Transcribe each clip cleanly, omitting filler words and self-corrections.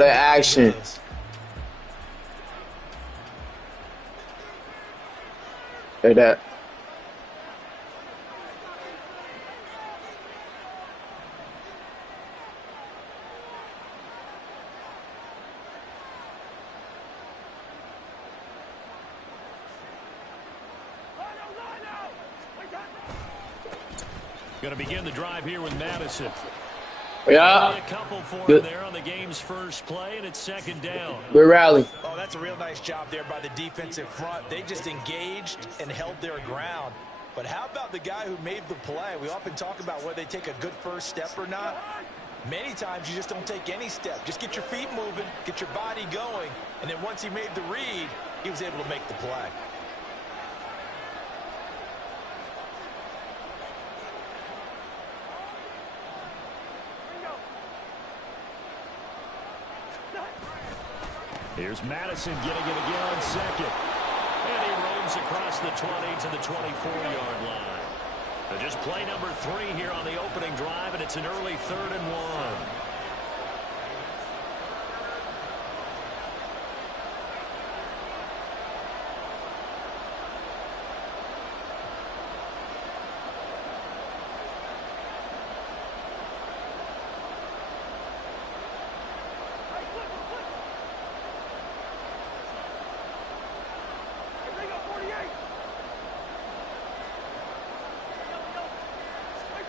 The action. Like that. Going to begin the drive here with Madison. Yeah. A couple for him there on the game's first play, and it's second down. Good rally. Oh, that's a real nice job there by the defensive front. They just engaged and held their ground. But how about the guy who made the play? We often talk about whether they take a good first step or not. Many times you just don't take any step. Just get your feet moving, get your body going, and then once he made the read, he was able to make the play. Here's Madison getting it again on second. And he roams across the 20 to the 24-yard line. So just play number 3 here on the opening drive, and it's an early 3rd and 1.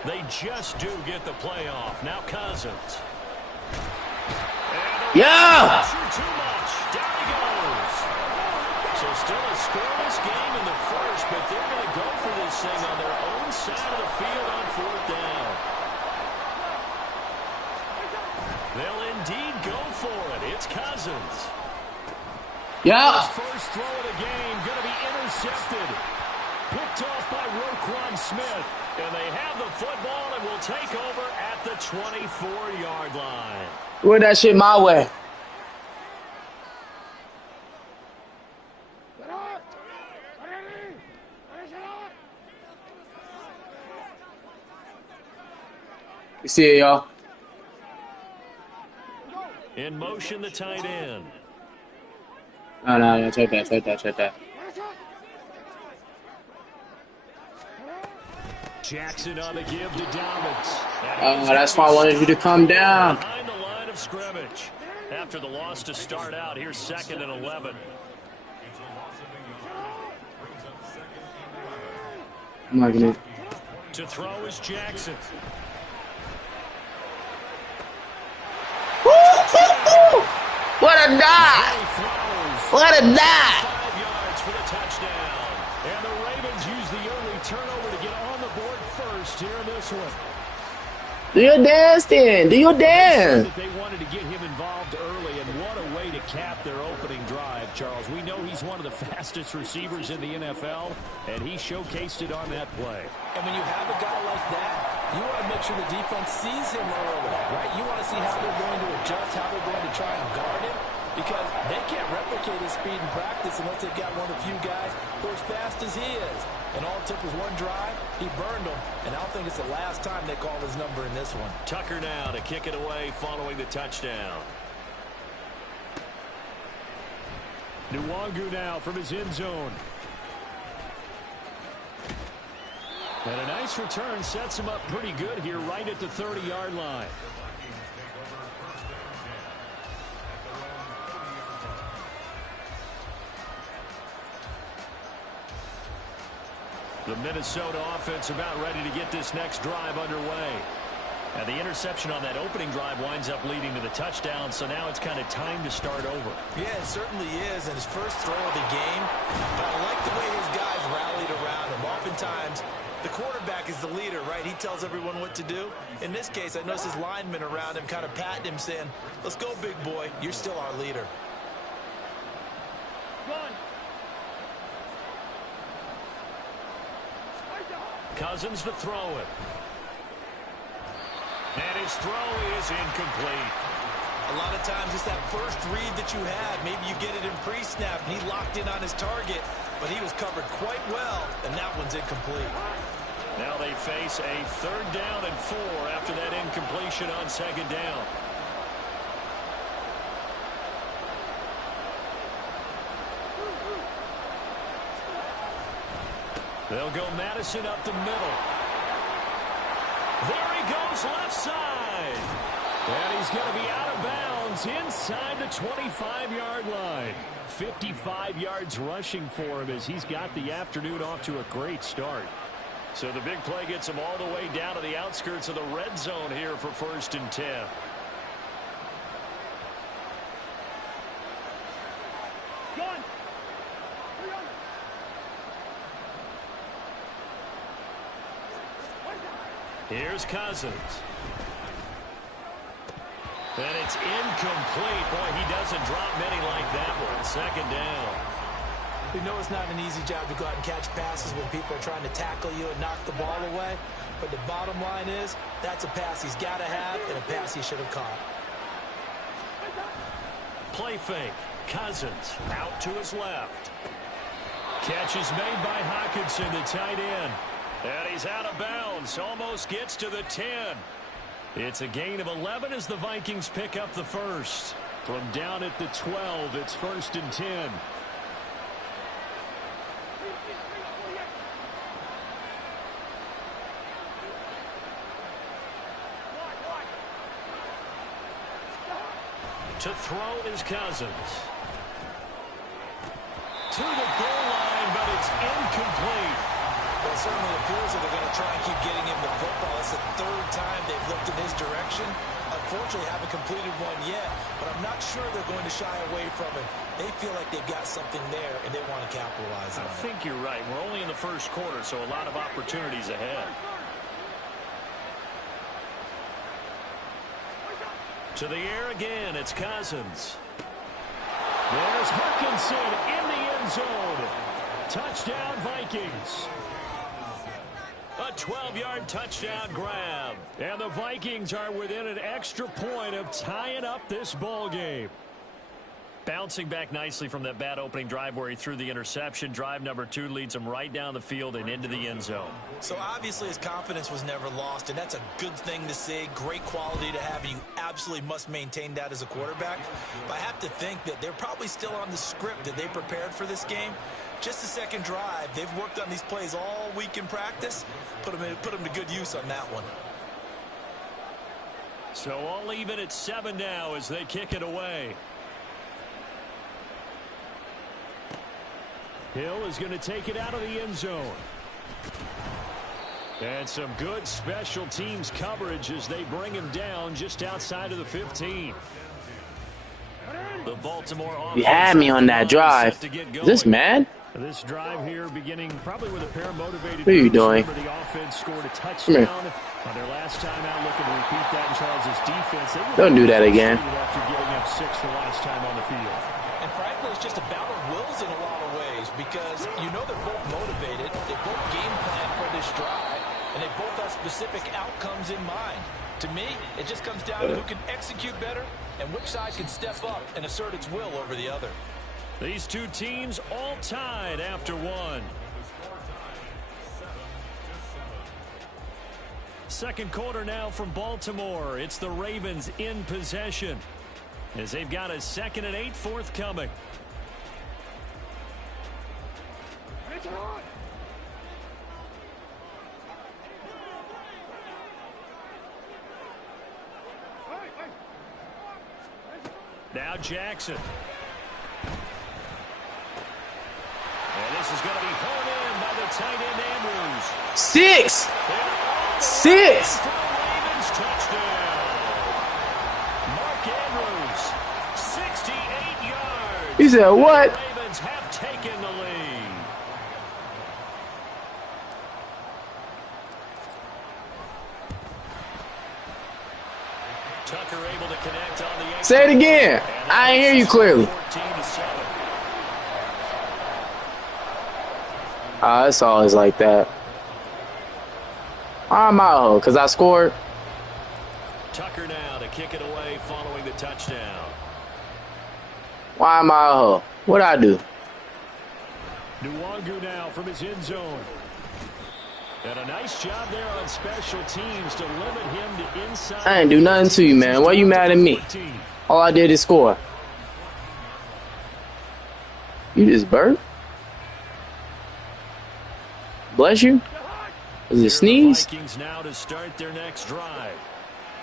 They just do get the playoff. Now Cousins. Yeah! Too much. Down he goes. So still a scoreless game in the first, but they're going to go for this thing on their own side of the field on 4th down. They'll indeed go for it. It's Cousins. Yeah. His first throw of the game going to be intercepted. Picked off by Roquan Smith. And they have the football and will take over at the 24-yard line. Throw that shit my way. You see it, y'all. In motion, the tight end. No, check that. Jackson on the give to Dobbins. That's why I wanted you to come down. Behind the line of scrimmage. After the loss to start out, here's 2nd and 11. I'm not gonna. To throw is Jackson. What a dive! What a dive! 5 yards for the touchdown. And the Ravens use the early turnover to get on the board first here in this one. Do your dance then. Do your dance. They wanted to get him involved early, and what a way to cap their opening drive, Charles. We know he's one of the fastest receivers in the NFL, and he showcased it on that play. And when you have a guy like that, you want to make sure the defense sees him early, right? You want to see how they're going to adjust, how they're going to try and guard him, because they can't replicate his speed in practice unless they've got one of the few guys who are as fast as he is. And all it took was one drive. He burned them, and I don't think it's the last time they call his number in this one. Tucker now to kick it away following the touchdown. Nwangu now from his end zone. And a nice return sets him up pretty good here right at the 30-yard line. The Minnesota offense about ready to get this next drive underway. And the interception on that opening drive winds up leading to the touchdown, so now it's kind of time to start over. Yeah, it certainly is, and his first throw of the game. But I like the way his guys rallied around him. Oftentimes, the quarterback is the leader, right? He tells everyone what to do. In this case, I noticed his linemen around him kind of patting him, saying, let's go, big boy. You're still our leader. Run. Cousins to throw it. And his throw is incomplete. A lot of times it's that first read that you have. Maybe you get it in pre-snap, and he locked in on his target, but he was covered quite well, and that one's incomplete. Now they face a 3rd down and 4 after that incompletion on 2nd down. They'll go Madison up the middle. There he goes left side. And he's going to be out of bounds inside the 25-yard line. 55 yards rushing for him as he's got the afternoon off to a great start. So the big play gets him all the way down to the outskirts of the red zone here for 1st and 10. Here's Cousins. And it's incomplete. Boy, he doesn't drop many like that one. 2nd down. We know it's not an easy job to go out and catch passes when people are trying to tackle you and knock the ball away. But the bottom line is, that's a pass he's got to have and a pass he should have caught. Play fake. Cousins out to his left. Catch is made by Hockenson, the tight end. And he's out of bounds. Almost gets to the 10. It's a gain of 11 as the Vikings pick up the first. From down at the 12, it's 1st and 10. To throw is Cousins. To the goal line, but it's incomplete. Well, it certainly appears that they're going to try and keep getting him the football. It's the 3rd time they've looked in his direction. Unfortunately, haven't completed one yet, but I'm not sure they're going to shy away from him. They feel like they've got something there, and they want to capitalize on it. I think you're right. We're only in the 1st quarter, so a lot of opportunities ahead. To the air again, it's Cousins. There's Hockenson in the end zone. Touchdown, Vikings. A 12-yard touchdown grab. And the Vikings are within an extra point of tying up this ball game. Bouncing back nicely from that bad opening drive where he threw the interception. Drive number 2 leads him right down the field and into the end zone. So obviously his confidence was never lost, and that's a good thing to see. Great quality to have, and you absolutely must maintain that as a quarterback. But I have to think that they're probably still on the script that they prepared for this game. Just the 2nd drive. They've worked on these plays all week in practice. Put them to good use on that one. So all even at 7 now as they kick it away. Hill is going to take it out of the end zone. And some good special teams coverage as they bring him down just outside of the 15. The Baltimore offense. You had me on that drive. Is this Mad? This drive here beginning probably with a pair of motivated. What are you doing? The offense scored a touchdown on their last time out. Looking to repeat that in Charles' defense. Don't do that again. After giving up 6 the last time on the field. And frankly, it's just a battle of wills in a lot of ways because you know they're both motivated. They both game plan for this drive, and they both have specific outcomes in mind. To me, it just comes down to who can execute better and which side can step up and assert its will over the other. These two teams all tied after 1. 2nd quarter now from Baltimore. It's the Ravens in possession as they've got a 2nd and 8 forthcoming. Now Jackson. And this is going to be pulled in by the tight end Andrews. 6. 6. Ravens touchdown. Mark Andrews, 68 yards. He said what? The Ravens have taken the lead. Tucker able to connect on the. Say it again. I ain't hear you clearly. It's always like that. I'm out because I scored. Tucker now to kick it away following the touchdown. Why am I out? What'd I do? Nwangu now from his end zone. And a nice job there on special teams to limit him to inside. I ain't do nothing to you, man. Why you mad at me? All I did is score. You just burped? Bless you. Is it sneeze? Vikings now to start their next drive.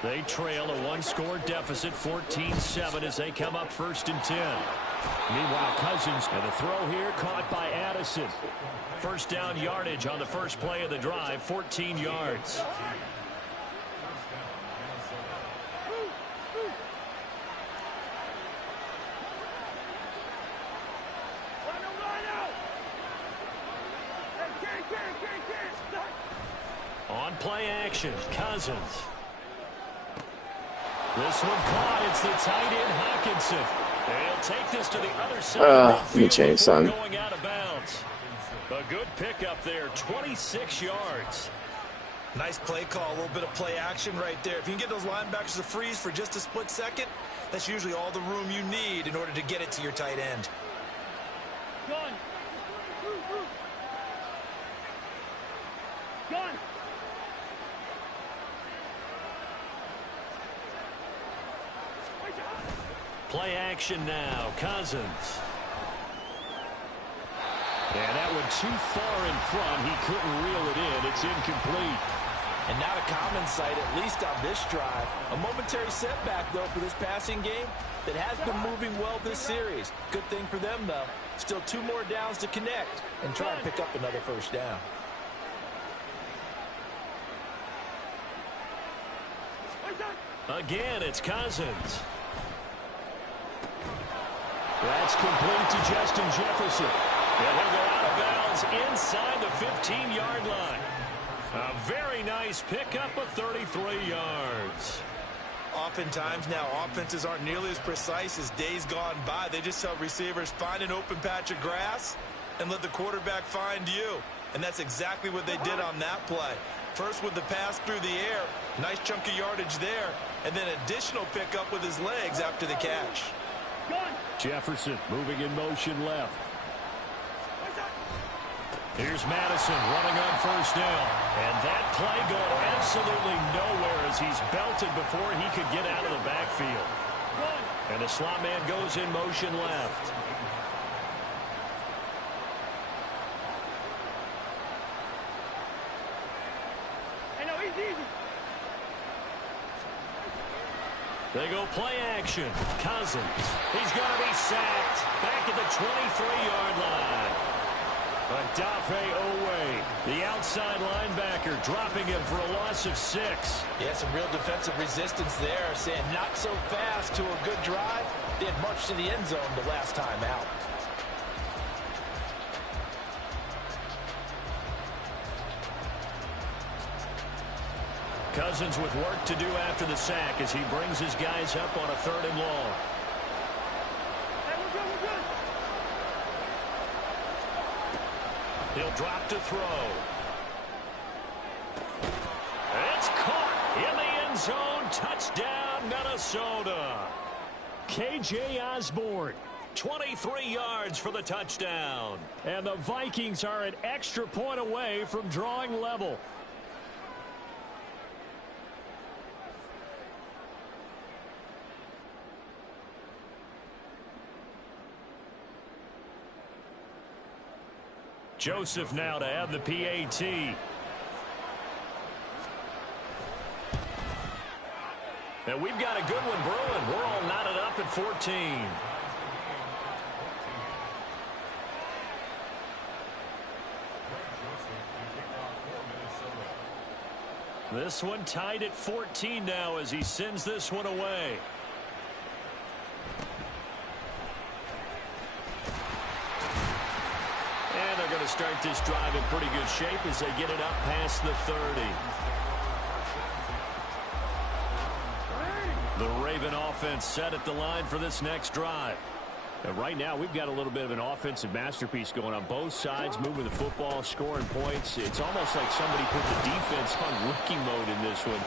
They trail a one-score deficit, 14-7, as they come up 1st and 10. Meanwhile, Cousins, and the throw here caught by Addison. First down yardage on the first play of the drive, 14 yards. On play action, Cousins. This one caught. It's the tight end, Hawkinson. They'll take this to the other side of the field before going out of bounds. A good pickup there, 26 yards. Nice play call, a little bit of play action right there. If you can get those linebackers to freeze for just a split second, that's usually all the room you need in order to get it to your tight end. Gun. Gun. Play action now, Cousins. And that one too far in front. He couldn't reel it in. It's incomplete. And not a common sight, at least on this drive. A momentary setback, though, for this passing game that has been moving well this series. Good thing for them, though. Still 2 more downs to connect and try and pick up another first down. Again, it's Cousins. That's complete to Justin Jefferson. And he'll go out of bounds inside the 15-yard line. A very nice pickup of 33 yards. Oftentimes now, offenses aren't nearly as precise as days gone by. They just tell receivers, find an open patch of grass and let the quarterback find you. And that's exactly what they did on that play. First with the pass through the air, nice chunk of yardage there, and then additional pickup with his legs after the catch. Jefferson moving in motion left. Here's Madison running on first down. And that play going absolutely nowhere as he's belted before he could get out of the backfield. And the slot man goes in motion left. They go play action. Cousins. He's going to be sacked. Back at the 23-yard line. Adafe Owe, the outside linebacker, dropping him for a loss of 6. Yeah, some real defensive resistance there, saying not so fast to a good drive. They had marched to the end zone the last time out. Cousins with work to do after the sack as he brings his guys up on a 3rd and long. He'll drop to throw. It's caught in the end zone. Touchdown, Minnesota. KJ Osborne, 23 yards for the touchdown. And the Vikings are an extra point away from drawing level. Joseph now to have the PAT. And we've got a good one brewing. We're all knotted up at 14. This one tied at 14 now as he sends this one away. And they're going to start this drive in pretty good shape as they get it up past the 30. The Raven offense set at the line for this next drive. And right now, we've got a little bit of an offensive masterpiece going on both sides, moving the football, scoring points. It's almost like somebody put the defense on rookie mode in this one.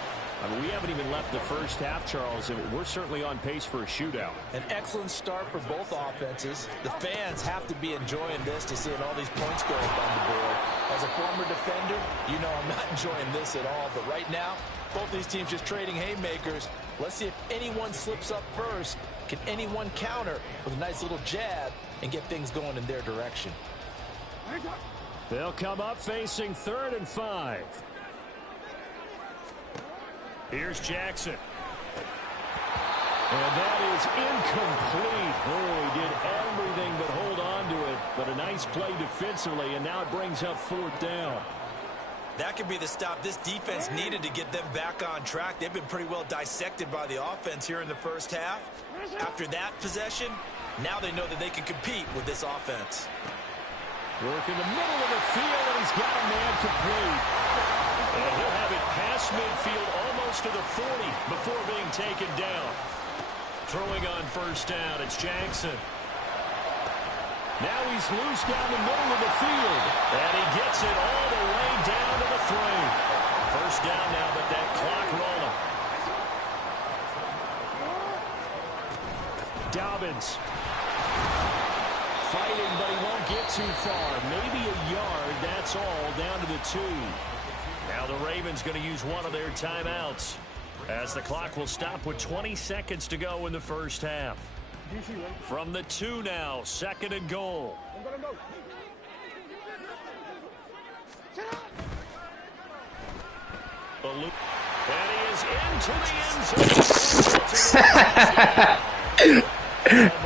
I mean, we haven't even left the first half, Charles, and we're certainly on pace for a shootout. An excellent start for both offenses. The fans have to be enjoying this to seeing all these points go up on the board. As a former defender, you know I'm not enjoying this at all. But right now, both these teams just trading haymakers. Let's see if anyone slips up first. Can anyone counter with a nice little jab and get things going in their direction? They'll come up facing 3rd and 5. Here's Jackson. And that is incomplete. Oh, he did everything but hold on to it. But a nice play defensively, and now it brings up 4th down. That could be the stop this defense needed to get them back on track. They've been pretty well dissected by the offense here in the first half. After that possession, now they know that they can compete with this offense. Work in the middle of the field, and he's got a man complete. And he'll have it past midfield almost to the 40 before being taken down. Throwing on 1st down, it's Jackson. Now he's loose down the middle of the field. And he gets it all the way down to the 3. 1st down now, but that clock rolling. Dobbins. Fighting, but he won't get too far. Maybe a yard, that's all, down to the 2. Now the Ravens going to use one of their timeouts, as the clock will stop with 20 seconds to go in the first half. From the 2 now, 2nd and goal. And he is into the end zone.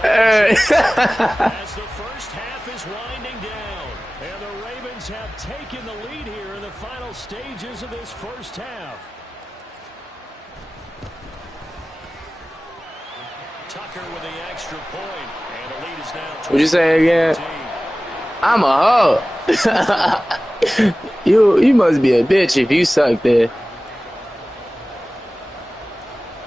As the first half is winding down, and the Ravens have taken the lead here in the final stages of this first half. Tucker with the extra point, and the lead is now 20. What'd you say again? I'm a hoe. You must be a bitch if you suck there.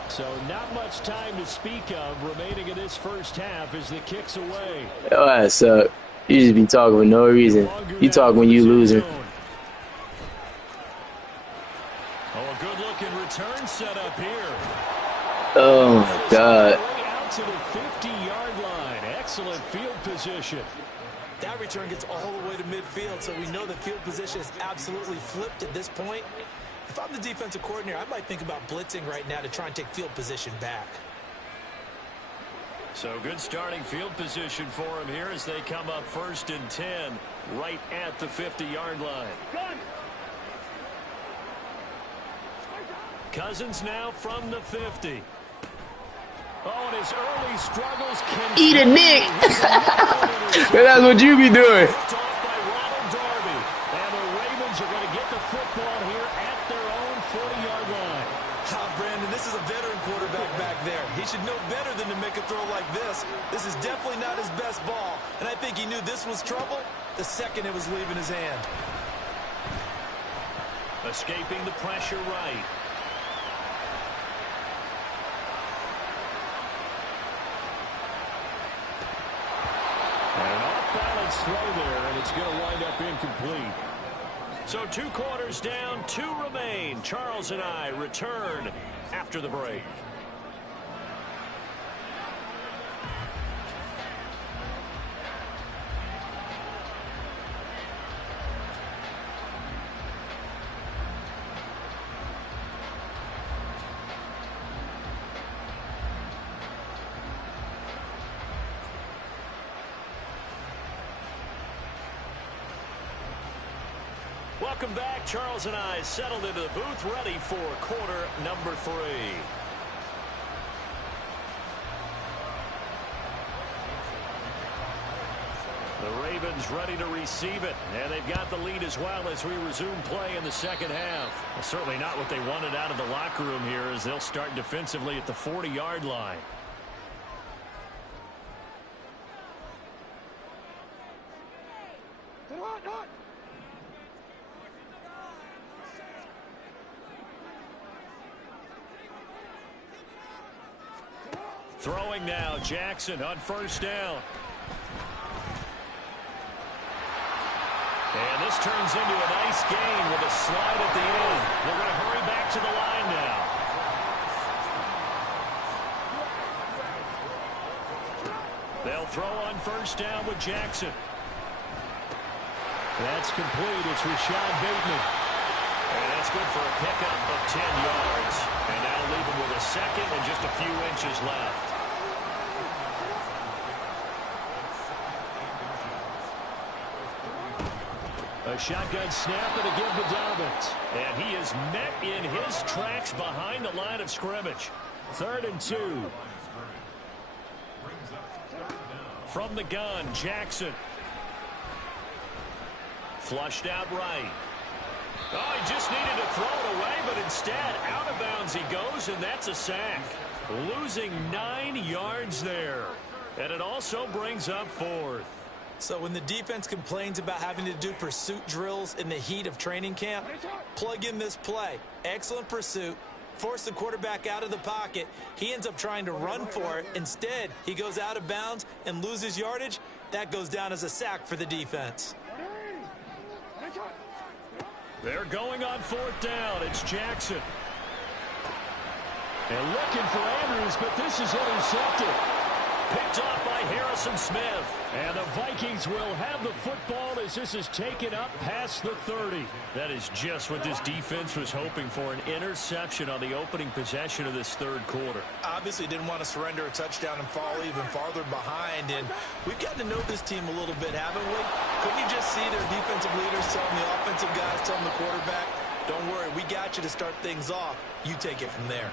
So not much time to speak of remaining in this first half as the kick's away. Oh, I suck. You just be talking for no reason. You talk when you losing. Oh, a good-looking return set up here. Oh my God. Out to the 50-yard line. Excellent field position. That return gets all the way to midfield, so we know the field position is absolutely flipped at this point. If I'm the defensive coordinator, I might think about blitzing right now to try and take field position back. So good starting field position for him here as they come up 1st and 10 right at the 50-yard line. Cousins now from the 50. Oh, and his early struggles can Eat a dick. That's what you be doing. He should know better than to make a throw like this. This is definitely not his best ball, and I think he knew this was trouble the second it was leaving his hand. Escaping the pressure right. An off-balance throw there, and it's going to wind up incomplete. So 2 quarters down, 2 remain. Charles and I return after the break. Welcome back. Charles and I settled into the booth, ready for quarter number 3. The Ravens ready to receive it, and they've got the lead as well as we resume play in the second half. Well, certainly not what they wanted out of the locker room here as they'll start defensively at the 40-yard line. Throwing now, Jackson on 1st down. And this turns into a nice gain with a slide at the end. They're going to hurry back to the line now. They'll throw on 1st down with Jackson. That's complete. It's Rashad Bateman. And that's good for a pickup of 10 yards. And that'll leave him with a second and just a few inches left. A shotgun snap and a give to Dobbins. And he is met in his tracks behind the line of scrimmage. 3rd and 2. From the gun, Jackson. Flushed out right. Oh, he just needed to throw it away, but instead, out of bounds he goes, and that's a sack. Losing 9 yards there. And it also brings up 4th. So when the defense complains about having to do pursuit drills in the heat of training camp, plug in this play. Excellent pursuit. Force the quarterback out of the pocket. He ends up trying to run for it. Instead, he goes out of bounds and loses yardage. That goes down as a sack for the defense. They're going on 4th down. It's Jackson. And looking for Andrews, but this is intercepted. Picked off by Harrison Smith. And the Vikings will have the football as this is taken up past the 30. That is just what this defense was hoping for, an interception on the opening possession of this 3rd quarter. Obviously didn't want to surrender a touchdown and fall even farther behind. And we've gotten to know this team a little bit, haven't we? Couldn't you just see their defensive leaders telling the offensive guys, telling the quarterback, don't worry, we got you to start things off. You take it from there.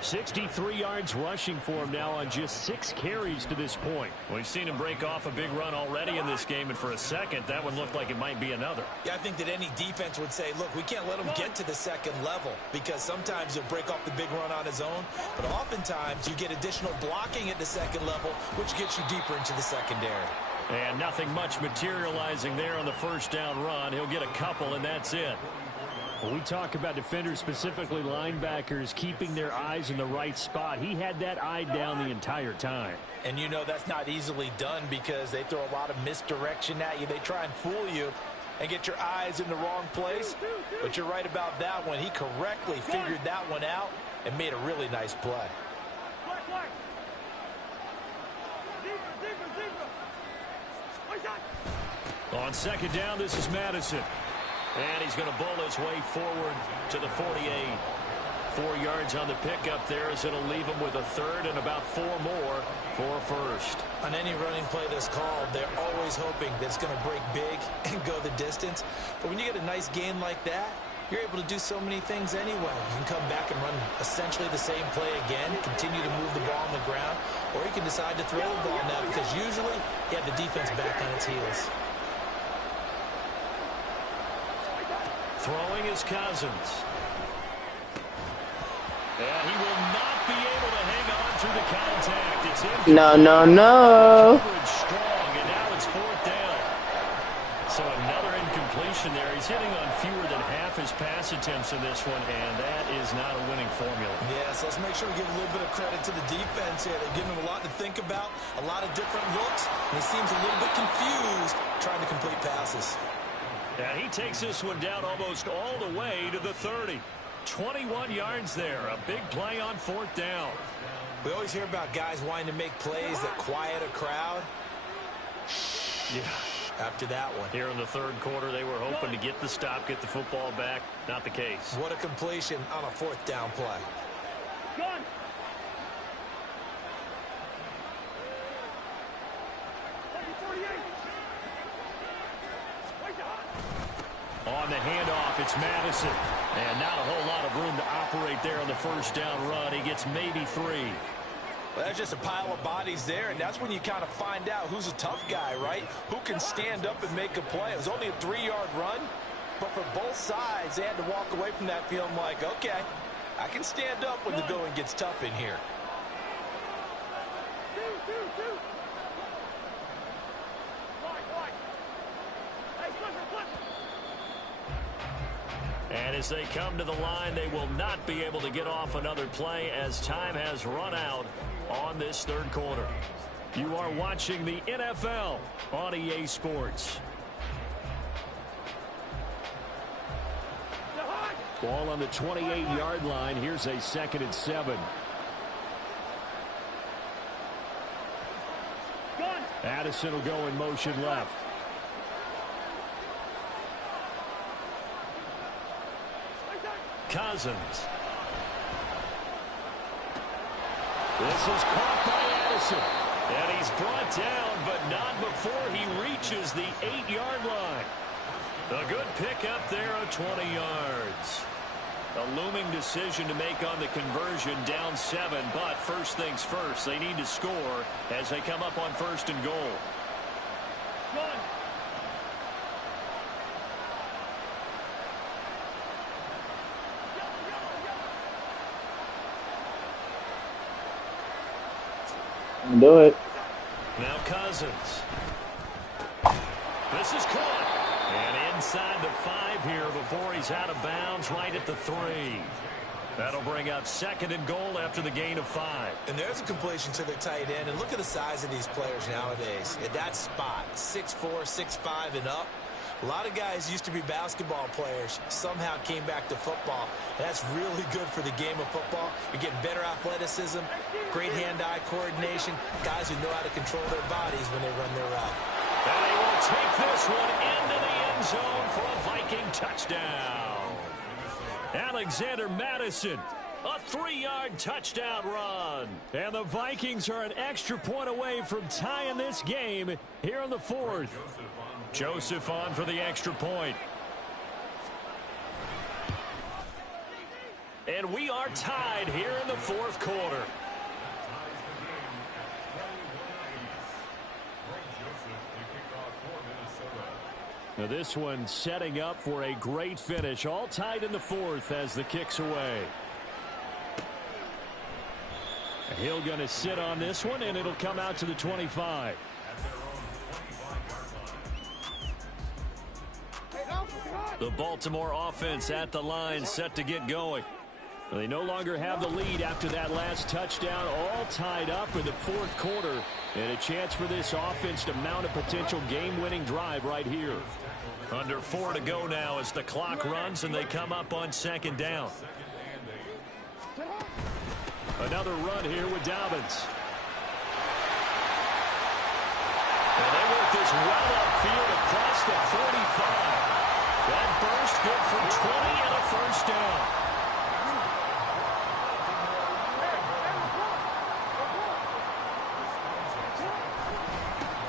63 yards rushing for him now on just 6 carries to this point. We've seen him break off a big run already in this game, and for a second, that one looked like it might be another. Yeah, I think that any defense would say, look, we can't let him get to the 2nd level, because sometimes he'll break off the big run on his own, but oftentimes you get additional blocking at the 2nd level, which gets you deeper into the secondary. And nothing much materializing there on the 1st down run. He'll get a couple, and that's it. When we talk about defenders, specifically linebackers, keeping their eyes in the right spot, he had that eye down the entire time. And you know that's not easily done because they throw a lot of misdirection at you. They try and fool you and get your eyes in the wrong place. But you're right about that one. He correctly figured that one out and made a really nice play. On 2nd down, this is Madison. And he's going to bowl his way forward to the 48. 4 yards on the pickup there as it'll leave him with a 3rd and about 4 more for 1st. On any running play that's called, they're always hoping that it's going to break big and go the distance. But when you get a nice gain like that, you're able to do so many things anyway. You can come back and run essentially the same play again, continue to move the ball on the ground, or you can decide to throw the ball now because usually you have the defense back on its heels. Throwing is Cousins. And he will not be able to hang on through the contact. It's in. No. Strong, and now it's 4th down. So another incompletion there. He's hitting on fewer than half his pass attempts in this one, and that is not a winning formula. Yes, let's make sure we give a little bit of credit to the defense here. They're giving him a lot to think about, a lot of different looks, and he seems a little bit confused trying to complete passes. And he takes this one down almost all the way to the 30. 21 yards there. A big play on 4th down. We always hear about guys wanting to make plays that quiet a crowd. Yeah. After that one. Here in the 3rd quarter, they were hoping to get the stop, get the football back. Not the case. What a completion on a 4th down play. Gun. On the handoff, it's Madison. And not a whole lot of room to operate there on the 1st down run. He gets maybe 3. Well, that's just a pile of bodies there, and that's when you kind of find out who's a tough guy, right? Who can stand up and make a play. It was only a 3-yard run, but for both sides, they had to walk away from that feeling like, okay, I can stand up when the going gets tough in here. And as they come to the line, they will not be able to get off another play as time has run out on this 3rd quarter. You are watching the NFL on EA Sports. Ball on the 28-yard line. Here's a 2nd and 7. Addison will go in motion left. Cousins. This is caught by Addison. And he's brought down, but not before he reaches the 8-yard line. A good pickup there of 20 yards. A looming decision to make on the conversion, down 7, but first things first, they need to score as they come up on 1st and goal. Do it. Now Cousins. This is caught. And inside the 5 here before he's out of bounds right at the 3. That'll bring up 2nd and goal after the gain of 5. And there's a completion to the tight end. And look at the size of these players nowadays. At that spot, 6'4", 6'5", and up. A lot of guys used to be basketball players, somehow came back to football. That's really good for the game of football. You're getting better athleticism, great hand-eye coordination, guys who know how to control their bodies when they run their route. And they will take this one into the end zone for a Viking touchdown. Alexander Madison, a 3-yard touchdown run. And the Vikings are an extra point away from tying this game here in the 4th. Joseph on for the extra point. And we are tied here in the 4th quarter. Now this one setting up for a great finish. All tied in the 4th as the kick's away. Hill going to sit on this one, and it'll come out to the 25. The Baltimore offense at the line set to get going. They no longer have the lead after that last touchdown, all tied up in the 4th quarter. And a chance for this offense to mount a potential game-winning drive right here. Under 4 to go now as the clock runs and they come up on 2nd down. Another run here with Dobbins. And they work this well upfield across the 45. That burst good for 20 and a 1st down.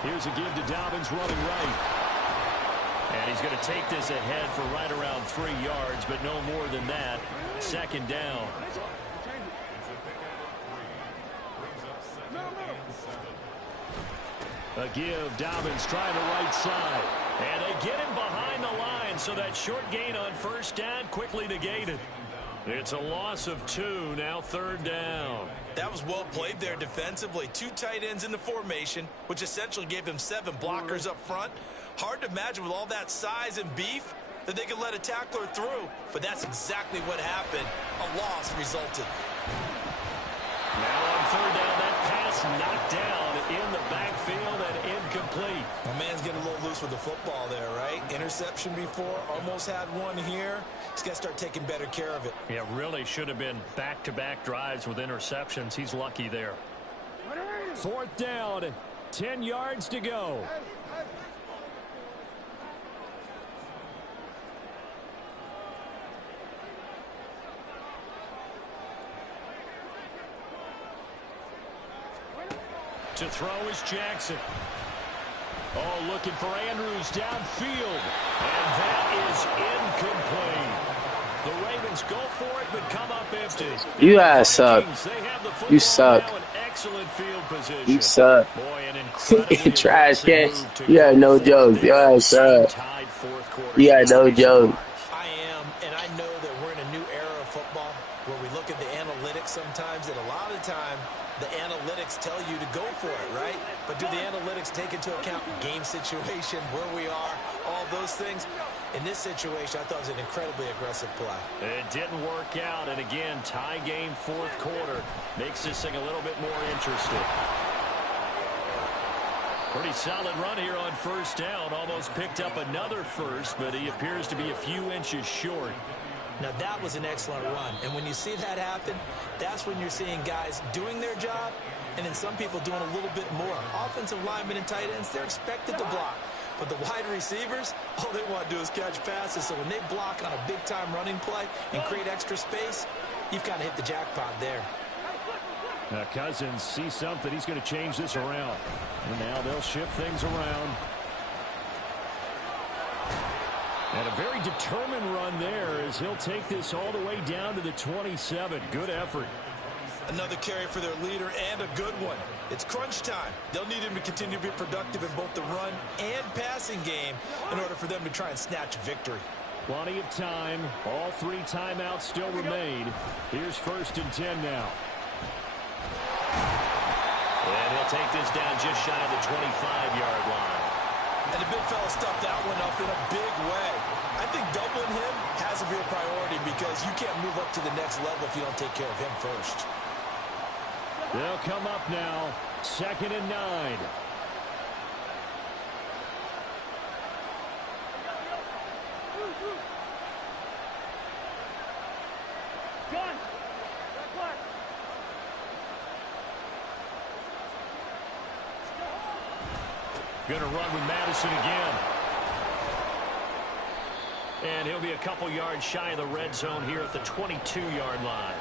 Here's a give to Dobbins running right. And he's going to take this ahead for right around 3 yards, but no more than that. 2nd down. A give, Dobbins trying the right side. And they get him behind the line, so that short gain on 1st down quickly negated. It's a loss of 2, now 3rd down. That was well played there defensively. 2 tight ends in the formation, which essentially gave them 7 blockers up front. Hard to imagine with all that size and beef that they could let a tackler through. But that's exactly what happened. A loss resulted. Now on 3rd down, that pass knocked down in the backfield and incomplete. My man's getting a little loose with the football there, right? Interception before, almost had one here. He's got to start taking better care of it. Yeah, really should have been back-to-back drives with interceptions. He's lucky there. 4th down, 10 yards to go. To throw is Jackson. Oh, looking for Andrews downfield. And that is incomplete. The Ravens go for it, but come up empty. You guys suck. You suck. Excellent field position. You suck. Boy, an incredibly Trash can. aggressive You got no move to jokes. You guys suck. tied 4th quarter. You got no jokes. I am, and I know that we're in a new era of football where we look at the analytics sometimes, and a lot of the time, the analytics tell you to go for it, right? But do the analytics take into account game situation, where we are, all those things? In this situation, I thought it was an incredibly aggressive play. It didn't work out, and again, tie game 4th quarter makes this thing a little bit more interesting. Pretty solid run here on 1st down. Almost picked up another first, but he appears to be a few inches short. Now, that was an excellent run. And when you see that happen, that's when you're seeing guys doing their job and then some people doing a little bit more. Offensive linemen and tight ends, they're expected to block. But the wide receivers, all they want to do is catch passes. So when they block on a big-time running play and create extra space, you've kind of hit the jackpot there. Now Cousins sees something. He's going to change this around. And now they'll shift things around. And a very determined run there as he'll take this all the way down to the 27. Good effort. Another carry for their leader and a good one. It's crunch time. They'll need him to continue to be productive in both the run and passing game in order for them to try and snatch victory. Plenty of time. All 3 timeouts still remain. Here's 1st and 10 now. And he'll take this down just shy of the 25-yard line. And the big fella stuffed that one up in a big way. I think doubling him has to be a priority because you can't move up to the next level if you don't take care of him first. They'll come up now. 2nd and 9. Gun. Going to run with Madison again. And he'll be a couple yards shy of the red zone here at the 22-yard line.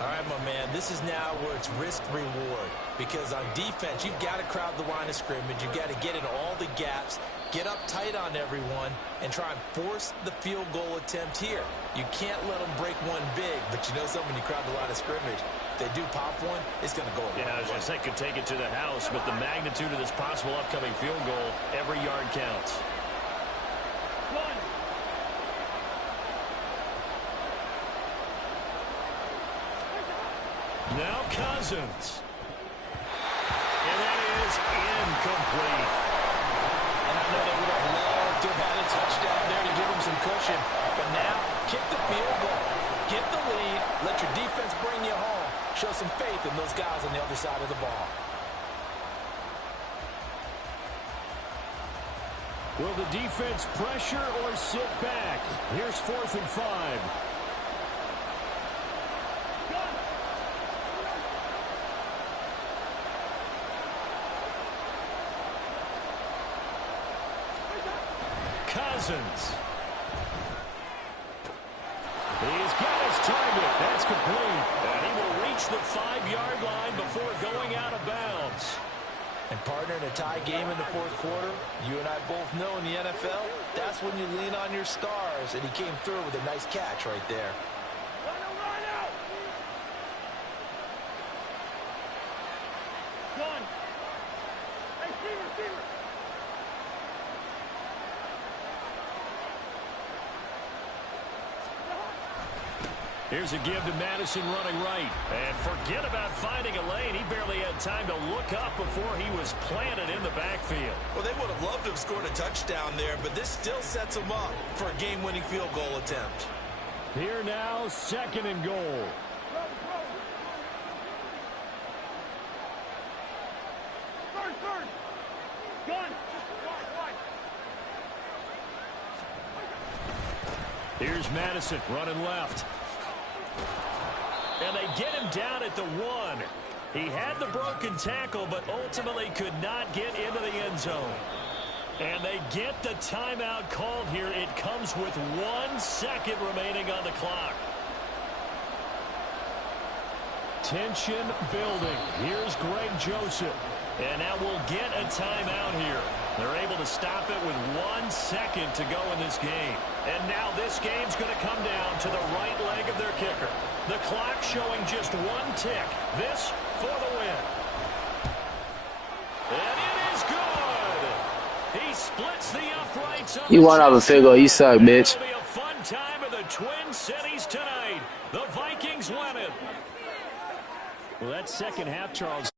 All right, my man, this is now where it's risk-reward. Because on defense, you've got to crowd the line of scrimmage. You've got to get in all the gaps, get up tight on everyone, and try and force the field goal attempt here. You can't let them break one big, but you know something, when you crowd the line of scrimmage, if they do pop one, it's going to go away. Yeah, I was going to say, could take it to the house, but the magnitude of this possible upcoming field goal, every yard counts. Gun. Now Cousins. And that is incomplete. And I know they would have loved to have had a touchdown there to give them some cushion. But now, kick the field goal. Get the lead. Let your defense bring you home. Show some faith in those guys on the other side of the ball. Will the defense pressure or sit back? Here's 4th and 5. Cousins. He's got his target. That's complete. And he will reach the 5-yard line before going out of bounds. And partner, in a tie game in the 4th quarter, you and I both know in the NFL, that's when you lean on your stars. And he came through with a nice catch right there. Gun. Hey, receiver. Here's a give to Madison running right. And forget about finding a lane. He barely had time to look up before he was planted in the backfield. Well, they would have loved to have scored a touchdown there, but this still sets them up for a game-winning field goal attempt. Here now, 2nd and goal. Third. Gun. Here's Madison running left. And they get him down at the 1. He had the broken tackle, but ultimately could not get into the end zone. And they get the timeout called here. It comes with 1 second remaining on the clock. Tension building. Here's Greg Joseph. And now we'll get a timeout here. They're able to stop it with 1 second to go in this game. And now this game's going to come down to the right leg of their kicker. The clock showing just 1 tick. This for the win. And it is good. He splits the uprights. You want off a field goal. You suck, bitch. It'll be a fun time in the Twin Cities tonight. The Vikings win it. Well, that second half, Charles.